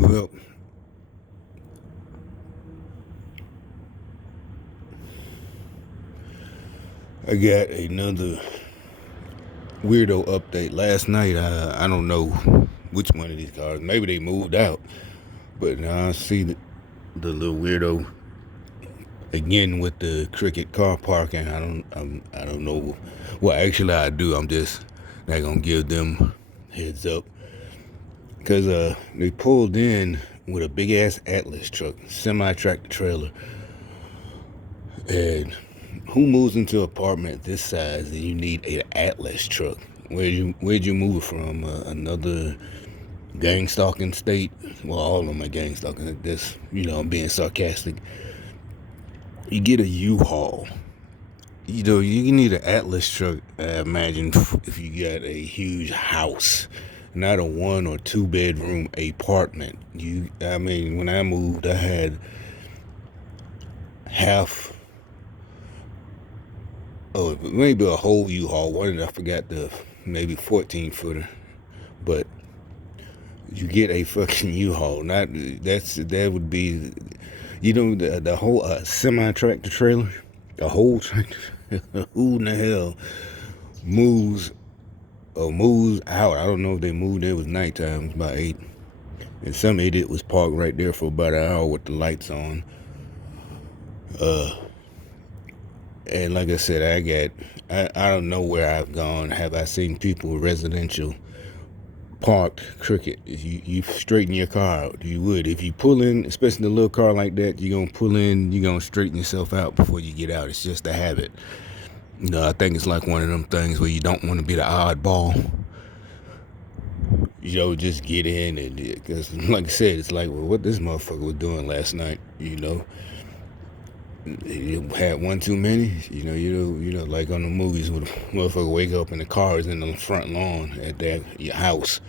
Well, I got another weirdo update last night. I don't know which one of these cars. Maybe they moved out, but now I see the little weirdo again with the cricket car parking. I don't know. Well, actually, I do. I'm just not gonna give them heads up because they pulled in with a big ass Atlas truck, semi tractor trailer, and who moves into an apartment this size and you need an Atlas truck? Where'd you move it from? Another gang stalking state? Well, all of them are gang stalking. This, I'm being sarcastic. You get a U-Haul. You need an Atlas truck. I imagine if you got a huge house, not a 1 or 2 bedroom apartment. I mean, when I moved, I had half. Oh, maybe a whole U-Haul. One, I forgot the maybe 14 footer, but you get a fucking U-Haul. Not that would be, the whole semi tractor trailer, the whole tractor. Who in the hell moves moves out? I don't know if they moved. It was nighttime. It was about 8, and some idiot was parked right there for about an hour with the lights on. And like I said, I don't know where I've gone. Have I seen people residential parked cricket? You straighten your car out. You would. If you pull in, especially a little car like that, you're going to pull in, you're going to straighten yourself out before you get out. It's just a habit. I think it's like one of them things where you don't want to be the oddball. Just get in, and because like I said, it's like, well, what this motherfucker was doing last night. You had one too many. Like on the movies where the motherfucker wake up and the car is in the front lawn at your house.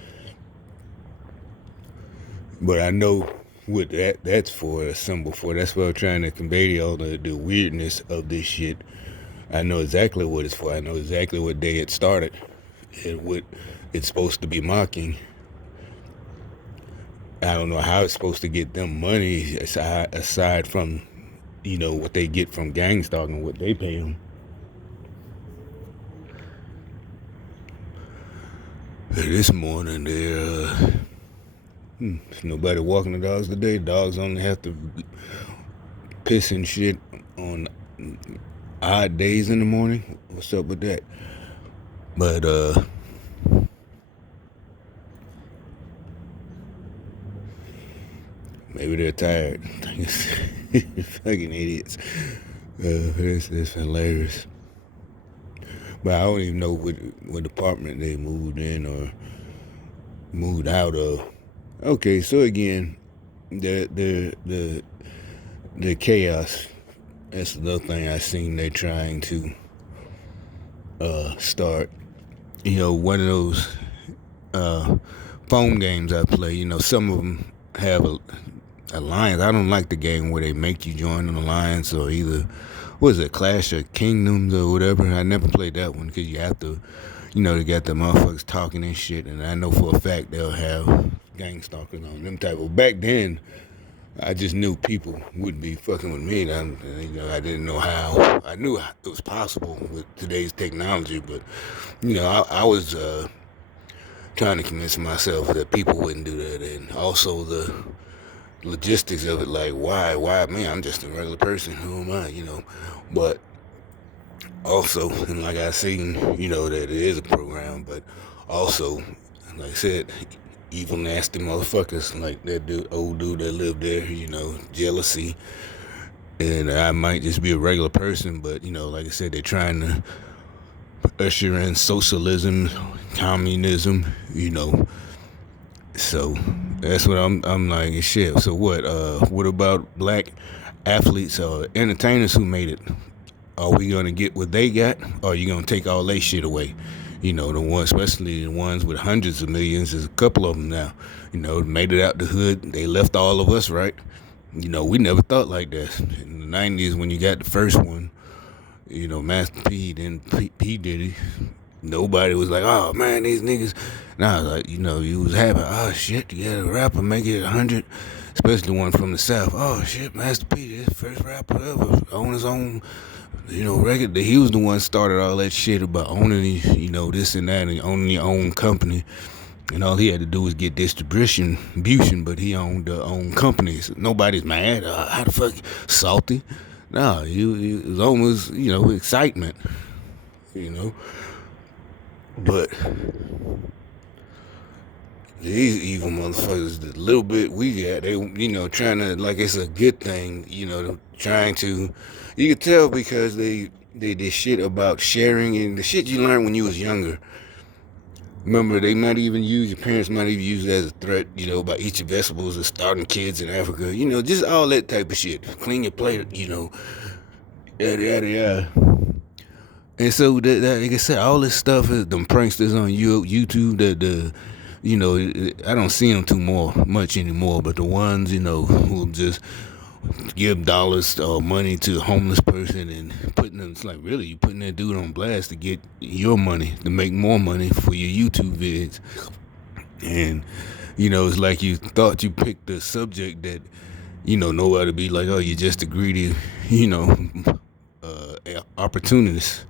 But I know what that's for, a symbol for. That's what I'm trying to convey to y'all, the weirdness of this shit. I know exactly what it's for. I know exactly what day it started and what it's supposed to be mocking. I don't know how it's supposed to get them money aside from, what they get from gang stalking, what they pay them. This morning, there's nobody walking the dogs today. Dogs only have to piss and shit on odd days in the morning. What's up with that? But maybe they're tired. Fucking idiots. It's hilarious. But I don't even know what apartment they moved in or moved out of. Okay, so again, the chaos. That's another thing I seen they trying to start. One of those phone games I play. Some of them have a alliance. I don't like the game where they make you join an alliance, or either what is it, Clash of Kingdoms or whatever. I never played that one because you have to, they got the motherfuckers talking and shit, and I know for a fact they'll have gang stalkers on them type of. Back then, I just knew people would be fucking with me. And I didn't know how. I knew it was possible with today's technology, but I was trying to convince myself that people wouldn't do that, and also the logistics of it, like why me? I'm just a regular person. Who am I? But also, and like I seen, that it is a program, but also, like I said, evil, nasty motherfuckers like that old dude that lived there. Jealousy, and I might just be a regular person, but like I said, they're trying to usher in socialism, communism. So that's what I'm like, shit. So what about black athletes or entertainers who made it? Are we gonna get what they got, or are you gonna take all their shit away? The ones, especially the ones with hundreds of millions. There's a couple of them now. Made it out the hood. They left all of us, right? We never thought like that. In the '90s, when you got the first one, Master P, then P Diddy, Nobody was like, oh man, these niggas. Nah, like, you was happy. Oh shit, you got a rapper make it 100, especially one from the South. Oh shit, Master P, this first rapper ever on his own, record. He was the one started all that shit about owning, this and that, and owning your own company. And all he had to do was get distribution, but he owned the own companies. Nobody's mad. How the fuck salty? No, it was almost excitement, you know. But these evil motherfuckers, the little bit we got, they trying to like it's a good thing, trying to. You could tell because they did shit about sharing and the shit you learned when you was younger. Remember, they might even use, your parents might even use it as a threat, about eating vegetables or starting kids in Africa, just all that type of shit. Clean your plate, yada, yada, yada. And so, like I said, all this stuff is them pranksters on YouTube I don't see them much anymore, but the ones, who just give dollars or money to a homeless person and putting them, it's like, really, you putting that dude on blast to get your money, to make more money for your YouTube vids. And, it's like you thought you picked a subject that, nobody be like, oh, you're just a greedy, opportunist.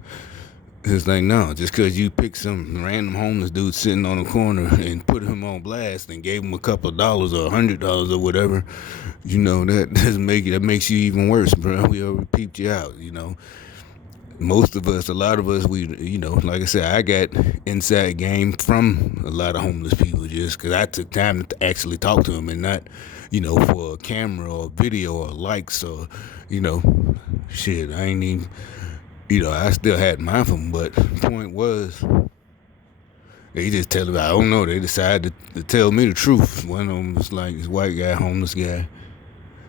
It's like, no, just because you picked some random homeless dude sitting on a corner and put him on blast and gave him a couple of dollars or $100 or whatever, that makes you even worse, bro. We already peeped you out, Most of us, a lot of us, we, like I said, I got inside game from a lot of homeless people just because I took time to actually talk to them and not, for a camera or video or likes or, shit, I ain't even. I still had mine from them, but the point was, they just tell me, I don't know, they decided to tell me the truth. One of them was like this white guy, homeless guy.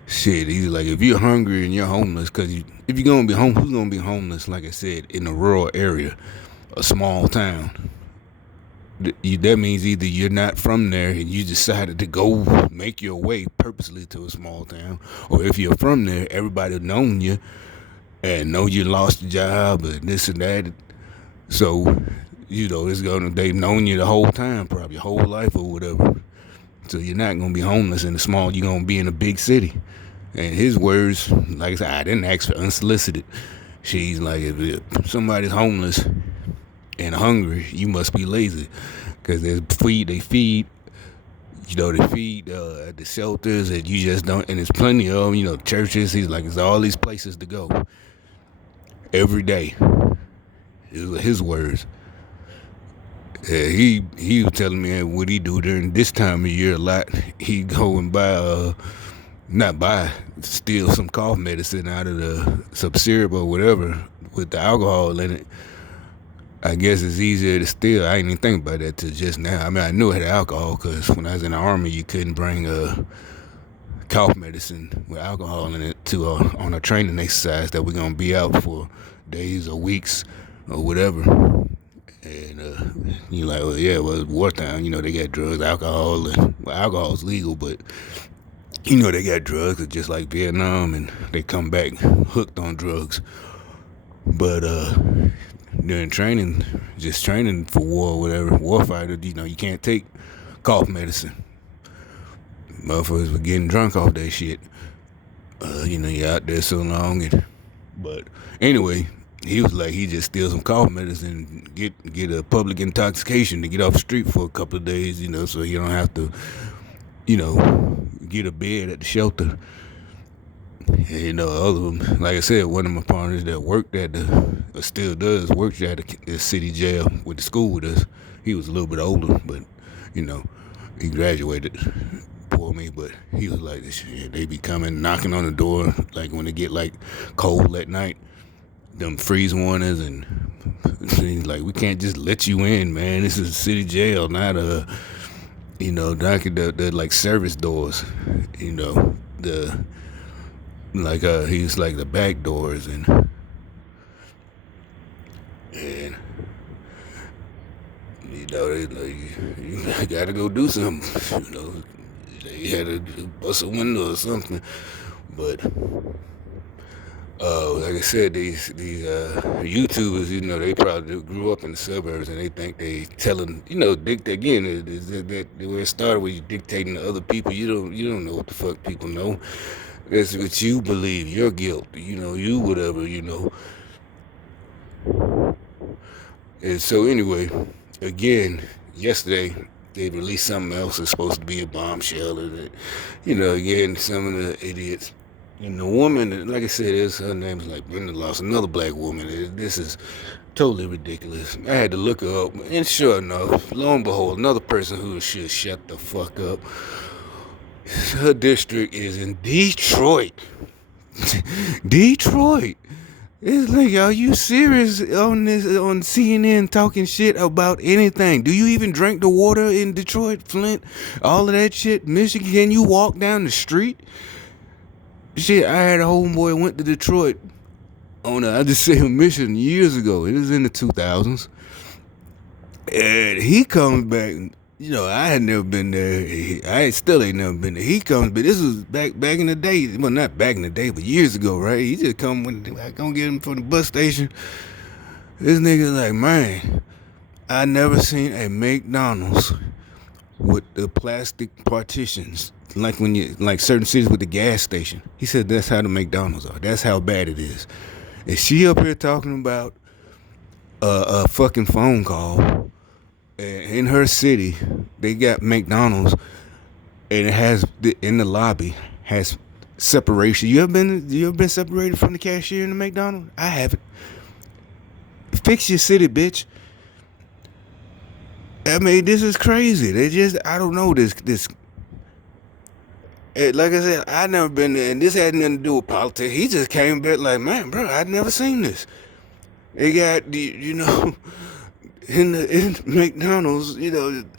Shit, he's like, if you're hungry and you're homeless, because if you're going to be homeless, who's going to be homeless, like I said, in a rural area, a small town? That means either you're not from there and you decided to go make your way purposely to a small town, or if you're from there, everybody known you and know you lost your job and this and that. So, they've known you the whole time, probably your whole life or whatever. So you're not gonna be homeless in a small, you're gonna be in a big city. And his words, like I said, I didn't ask for unsolicited. She's like, if somebody's homeless and hungry, you must be lazy. Cause they feed at the shelters and you just don't, and there's plenty of them, churches. He's like, there's all these places to go. Every day. His words. He was telling me what he do during this time of year a lot. He go and steal some cough medicine out of some syrup or whatever with the alcohol in it. I guess it's easier to steal. I didn't even think about that till just now. I mean, I knew it had alcohol because when I was in the Army, you couldn't bring cough medicine with alcohol in it on a training exercise that we're gonna be out for days or weeks or whatever. And you're like, well, yeah, well, it's wartime. They got drugs, alcohol, and alcohol's legal, but they got drugs. It's just like Vietnam, and they come back hooked on drugs. But during training, just training for war or whatever, warfighter, you can't take cough medicine. Motherfuckers were getting drunk off that shit. You're out there so long. But anyway, he was like, he just steal some cough medicine, get a public intoxication to get off the street for a couple of days, so you don't have to, get a bed at the shelter. And, other them, like I said, one of my partners that worked still does, works at the city jail with the school with us. He was a little bit older, but, he graduated. Poor me, but he was like, they be coming, knocking on the door, like when it get like cold at night, them freeze warners, and he's like, we can't just let you in, man. This is a city jail, not the like service doors, he's like the back doors and they like, you gotta go do something, they had to bust a window or something. But Like I said, these YouTubers, they probably grew up in the suburbs and they think they telling, again, that where it started with you dictating to other people. You don't know what the fuck people know. That's what you believe, your guilt, you whatever. And so anyway, again, yesterday they released something else that's supposed to be a bombshell. And again, some of the idiots. And the woman, like I said, her name is like Brenda Lost, another black woman. This is totally ridiculous. I had to look her up, and sure enough, lo and behold, another person who should shut the fuck up. Her district is in Detroit. Detroit. It's like, are you serious on CNN talking shit about anything? Do you even drink the water in Detroit, Flint? All of that shit. Michigan, can you walk down the street? Shit, I had a homeboy went to Detroit on I just say a mission years ago. It was in the 2000s. And he comes back, I had never been there. I still ain't never been there. He comes, but this was back in the day. Well, not back in the day, but years ago, right? He just come when I gonna get him from the bus station. This nigga like, man, I never seen a McDonald's with the plastic partitions like when you like certain cities with the gas station. He said that's how the McDonald's are. That's how bad it is. And she up here talking about a fucking phone call. In her city, they got McDonald's, and it has in the lobby has separation. You ever been separated from the cashier in the McDonald's? I haven't. Fix your city, bitch. I mean, this is crazy. I don't know this. Like I said, I never been there, and this had nothing to do with politics. He just came back like, man, bro, I'd never seen this. They got in McDonald's,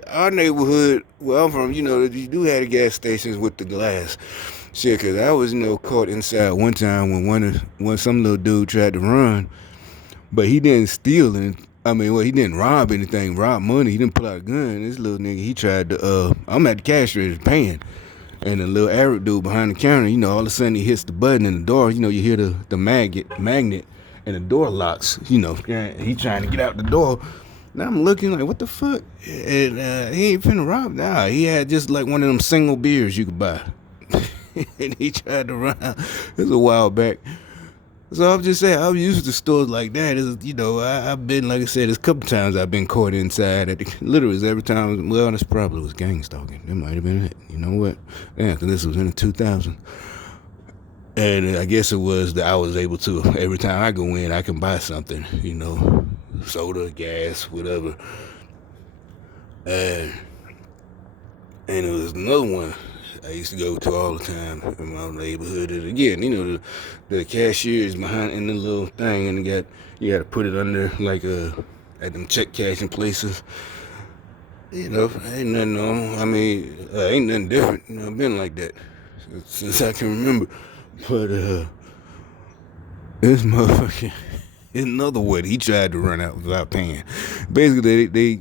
our neighborhood where I'm from, you do have the gas stations with the glass. Shit, cause I was, caught inside one time when some little dude tried to run, but he didn't steal anything. He didn't rob anything, rob money. He didn't pull out a gun. This little nigga, he tried to, I'm at the cash register paying. And the little Arab dude behind the counter, all of a sudden he hits the button in the door. You hear the magnet, and the door locks. He trying to get out the door. Now I'm looking like, what the fuck? And he ain't finna rob. Nah, he had just like one of them single beers you could buy. And he tried to run out. It was a while back. So I'm just saying, I'm used to stores like that. I've been, like I said, there's a couple times I've been caught inside. Literally every time, well, this probably was gang stalking. That might have been it. You know what? Yeah, because this was in the 2000s. And I guess it was that I was able to, every time I go in, I can buy something, soda, gas, whatever. And it was another one I used to go to all the time in my neighborhood. And again, the cashier is behind in the little thing, and you got to put it under like at them check cashing places. Ain't nothing on. Ain't nothing different. I've been like that since I can remember. But this motherfucker, in another word, he tried to run out without paying. Basically, they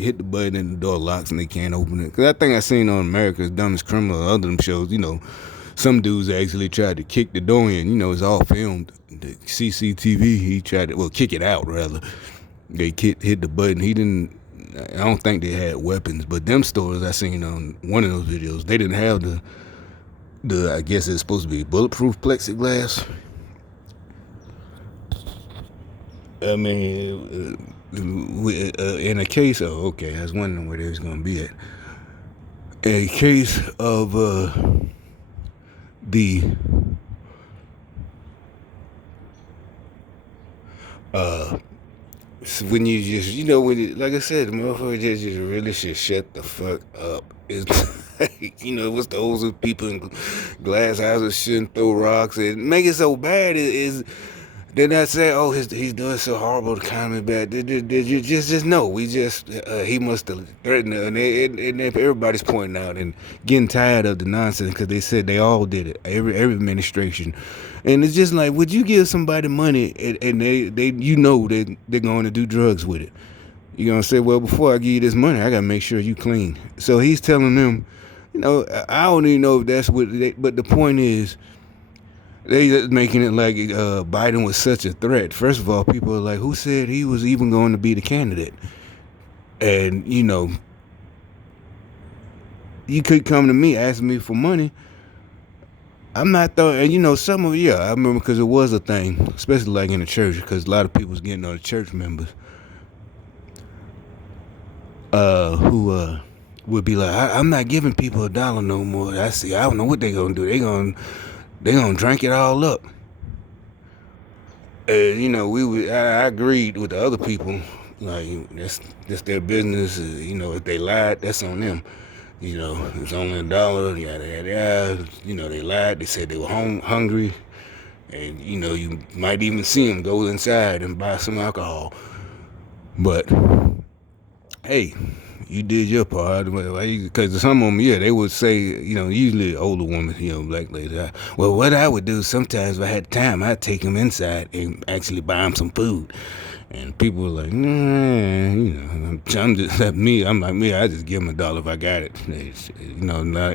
hit the button and the door locks and they can't open it. Cause I think I seen on America's Dumbest Criminal, or other them shows, some dudes actually tried to kick the door in. It's all filmed. The CCTV, he tried to, kick it out rather. They hit the button. He didn't. I don't think they had weapons, but them stores I seen on one of those videos, they didn't have the I guess it's supposed to be bulletproof plexiglass. In a case, I was wondering where they was gonna be at. A case of the when you just like I said, the motherfucker just really should shut the fuck up. It's like, what's the older people in glass houses shouldn't throw rocks and make it so bad is they're not saying, oh, he's doing so horrible, the economy bad. They just know. We just, he must have threatened her. And everybody's pointing out and getting tired of the nonsense because they said they all did it, every administration. And it's just like, would you give somebody money and they they're going to do drugs with it? You're going to say, well, before I give you this money, I got to make sure you clean. So he's telling them, I don't even know if that's what but the point is, They making it like Biden was such a threat. First of all, people are like, who said he was even going to be the candidate? And you could come to me asking me for money. I'm not throwing, and some of it, yeah, I remember because it was a thing, especially like in the church, because a lot of people was getting on the church members, who would be like, I'm not giving people $1 no more. I see, I don't know what they gonna do. They gonna drink it all up. And I agreed with the other people, like that's their business. If they lied, that's on them. It's only $1, yada yada yada. They lied. They said they were hungry. And you might even see them go inside and buy some alcohol. But hey, you did your part. Because some of them, yeah, they would say, usually older women, black ladies. Well, what I would do sometimes if I had time, I'd take them inside and actually buy them some food. And people were like, nah, I'm just like me. I'm like me. I just give them $1 if I got it. A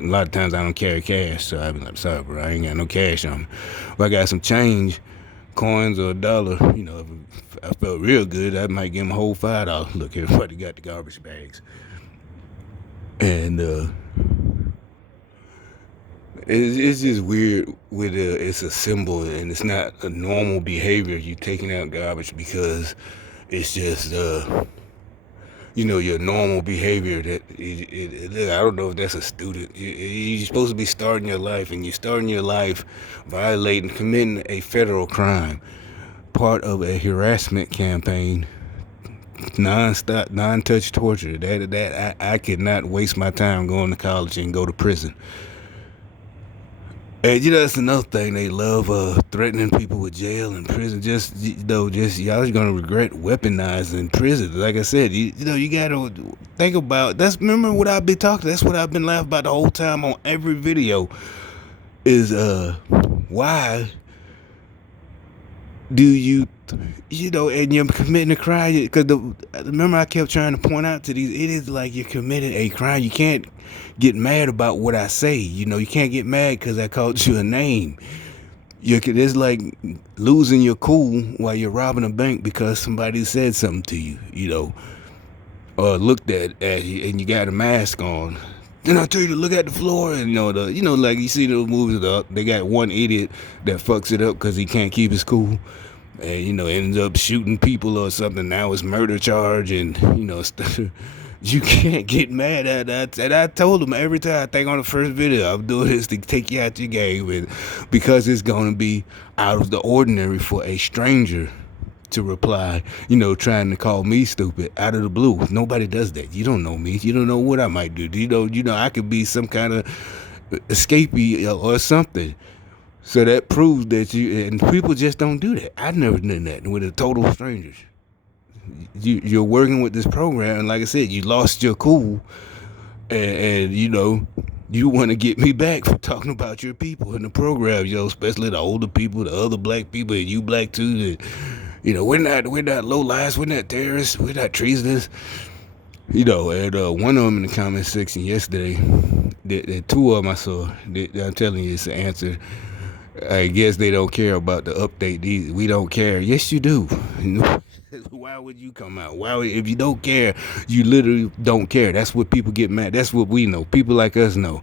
lot of times I don't carry cash, so I be like, sorry, bro, I ain't got no cash on me. If I got some change, coins or $1, if I felt real good, I might give them a whole $5. Look, everybody got the garbage bags, and it's just weird with it's a symbol and it's not a normal behavior. You taking out garbage because it's just your normal behavior. I don't know if that's a student. You're supposed to be starting your life, and you're starting your life violating, committing a federal crime, part of a harassment campaign, non-stop, non-touch torture. I could not waste my time going to college and go to prison. And that's another thing they love, threatening people with jail and prison. Just y'all gonna regret weaponizing prison. Like I said, you gotta think about. Remember what I've been talking. That's what I've been laughing about the whole time on every video. Is why do you and you're committing a crime? Because remember I kept trying to point out to these, it is like you're committing a crime. You can't get mad about what I say. You can't get mad because I called you a name. It's like losing your cool while you're robbing a bank because somebody said something to you, or looked at you and you got a mask on. Then I tell you to look at the floor, and like you see those movies. They got one idiot that fucks it up because he can't keep his cool, and ends up shooting people or something. Now it's murder charge, and you can't get mad at that. And I told him every time, I think on the first video, I'm doing this to take you out your game, because it's gonna be out of the ordinary for a stranger to reply, trying to call me stupid out of the blue. Nobody does that. You don't know me. You don't know what I might do. I could be some kind of escapee or something. So that proves that and people just don't do that. I've never done that with a total strangers. You're working with this program, and like I said, you lost your cool, and you want to get me back for talking about your people in the program, especially the older people, the other black people, and you black too. We're not low lives, we're not terrorists, we're not treasonous. And one of them in the comment section yesterday, the two of them I saw, I'm telling you, it's the answer. I guess they don't care about the update. We don't care. Yes, you do. Why would you come out? If you don't care, you literally don't care. That's what people get mad. That's what we know. People like us know.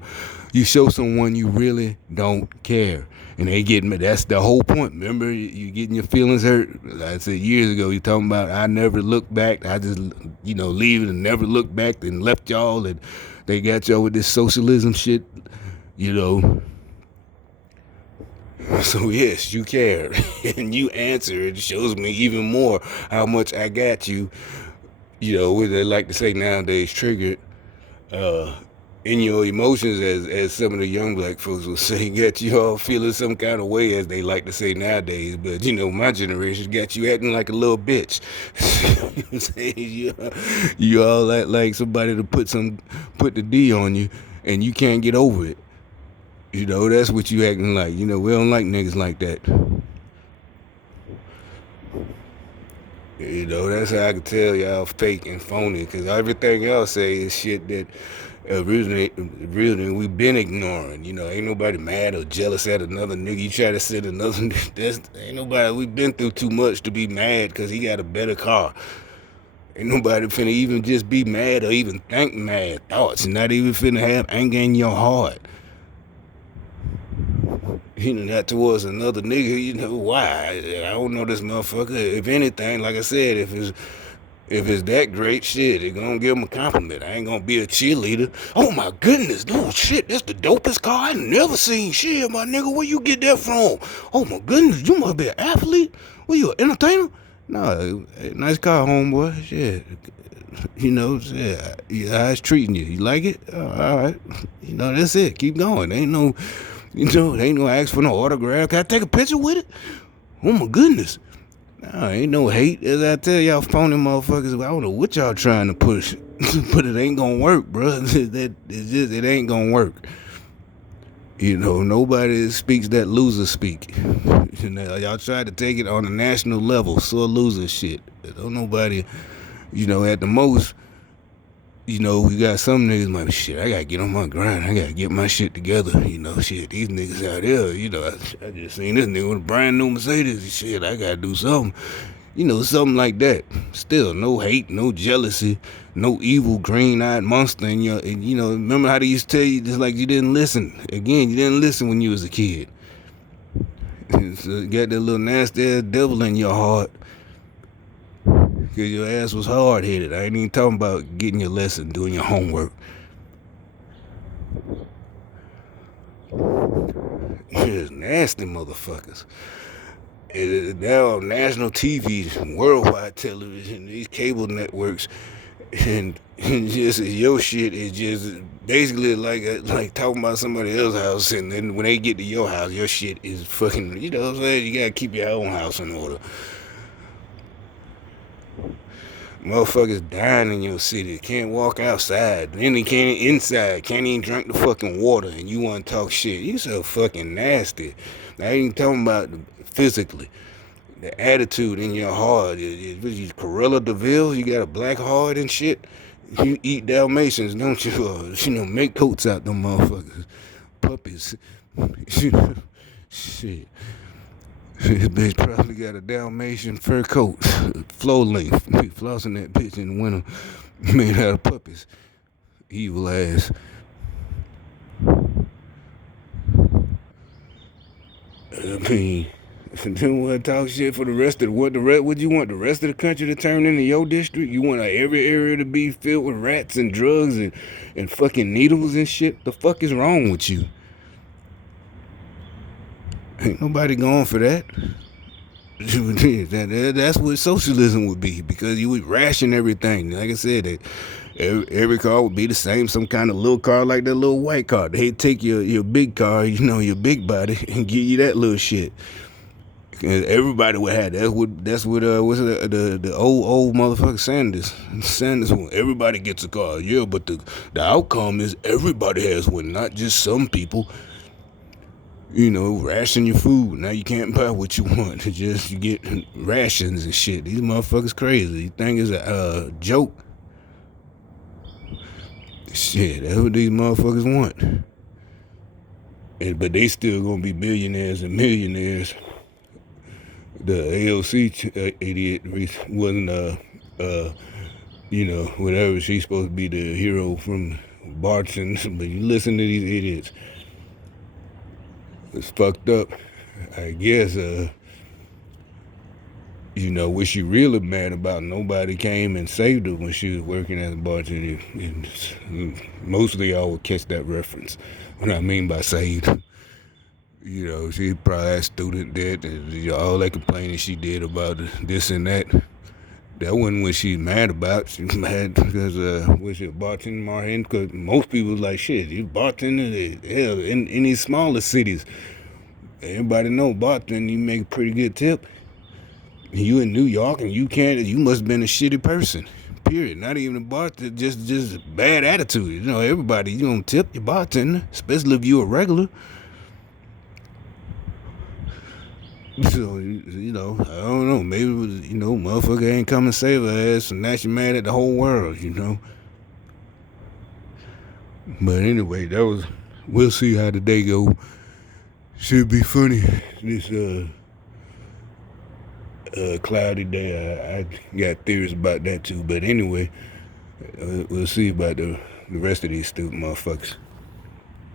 You show someone you really don't care, and they get mad. That's the whole point. Remember, you getting your feelings hurt. Like I said years ago, you talking about I never look back. I just leave it and never look back and left y'all, and they got y'all with this socialism shit. So yes, you care, and you answer. It shows me even more how much I got you. What they like to say nowadays, triggered in your emotions, as some of the young black folks will say, got you all feeling some kind of way, as they like to say nowadays. But my generation got you acting like a little bitch. I'm saying? You all act like somebody to put the D on you, and you can't get over it. That's what you acting like. We don't like niggas like that. That's how I can tell y'all fake and phony, because everything y'all say is shit that Really, we've been ignoring. Ain't nobody mad or jealous at another nigga. You try to sit another. Ain't nobody. We've been through too much to be mad because he got a better car. Ain't nobody finna even just be mad or even think mad thoughts. Not even finna have anger in your heart. Not towards another nigga. Why? I don't know this motherfucker. If anything, like I said, if it's that great shit, they gonna give him a compliment. I ain't gonna be a cheerleader. Oh my goodness, no shit, that's the dopest car I never seen. Shit, my nigga, where you get that from? Oh my goodness, you must be an athlete. Were you an entertainer? No, nice car, homeboy. Shit. Shit, how it's treating you. You like it? All right. That's it. Keep going. Ain't no, ain't no ask for no autograph. Can I take a picture with it? Oh my goodness. Nah, ain't no hate. As I tell y'all phony motherfuckers, I don't know what y'all trying to push, but it ain't gonna work, bro. It ain't gonna work. Nobody speaks that loser speak. Y'all try to take it on a national level, so loser shit. Don't nobody, at the most, we got some niggas like, shit, I gotta get on my grind. I gotta get my shit together. Shit, these niggas out there, I just seen this nigga with a brand new Mercedes. Shit, I gotta do something. Something like that. Still, no hate, no jealousy, no evil green-eyed monster in your, remember how they used to tell you, just like you didn't listen. Again, you didn't listen when you was a kid. So you got that little nasty-ass devil in your heart. Because your ass was hard-headed. I ain't even talking about getting your lesson, doing your homework. Just nasty motherfuckers. Now on national TV, worldwide television, these cable networks, and just your shit is just basically like talking about somebody else's house, and then when they get to your house, your shit is fucking. You know what I'm saying? You gotta keep your own house in order. Motherfuckers dying in your city, can't walk outside, then they can't inside, can't even drink the fucking water, and you want to talk shit. You so fucking nasty. I ain't talking about physically. The attitude in your heart. You Corella DeVille, you got a black heart and shit. You eat Dalmatians, don't you? Make coats out them motherfuckers. Puppies. Shit. This bitch probably got a Dalmatian fur coat, floor length. Be flossing that bitch in the winter, made out of puppies. Evil ass. I mean, then want to talk shit for the rest of what you want the rest of the country to turn into your district? You want every area to be filled with rats and drugs and fucking needles and shit? The fuck is wrong with you? Ain't nobody going for that. That's what socialism would be, because you would ration everything. Like I said, every car would be the same, some kind of little car like that little white car. They'd take your big car, your big body, and give you that little shit. And everybody would have that. That's what what's the old motherfucker Sanders one. Everybody gets a car, yeah, but the outcome is everybody has one, not just some people. Ration your food. Now you can't buy what you want. You get rations and shit. These motherfuckers crazy. You think it's a joke? Shit, that's what these motherfuckers want. But they still gonna be billionaires and millionaires. The AOC idiot wasn't whatever. She's supposed to be the hero from Barton, but you listen to these idiots. It's fucked up. I guess, what she really mad about, nobody came and saved her when she was working as a bartender. And mostly y'all would catch that reference. What I mean by saved. She probably had student debt and all that complaining she did about this and that. That wasn't what she's mad about. She's mad because, was she a bartender, Martin? Because most people was like, shit, you bartender, hell, in these smaller cities. Everybody know bartender, you make a pretty good tip. You in New York and you must have been a shitty person. Period. Not even a bartender, just bad attitude. Everybody, you don't tip your bartender, especially if you a regular. So, I don't know. Maybe, motherfucker ain't come and save her ass, and now she mad at the whole world, But anyway, that was. We'll see how the day go. Should be funny. This cloudy day. I got theories about that too. But anyway, we'll see about the rest of these stupid motherfuckers.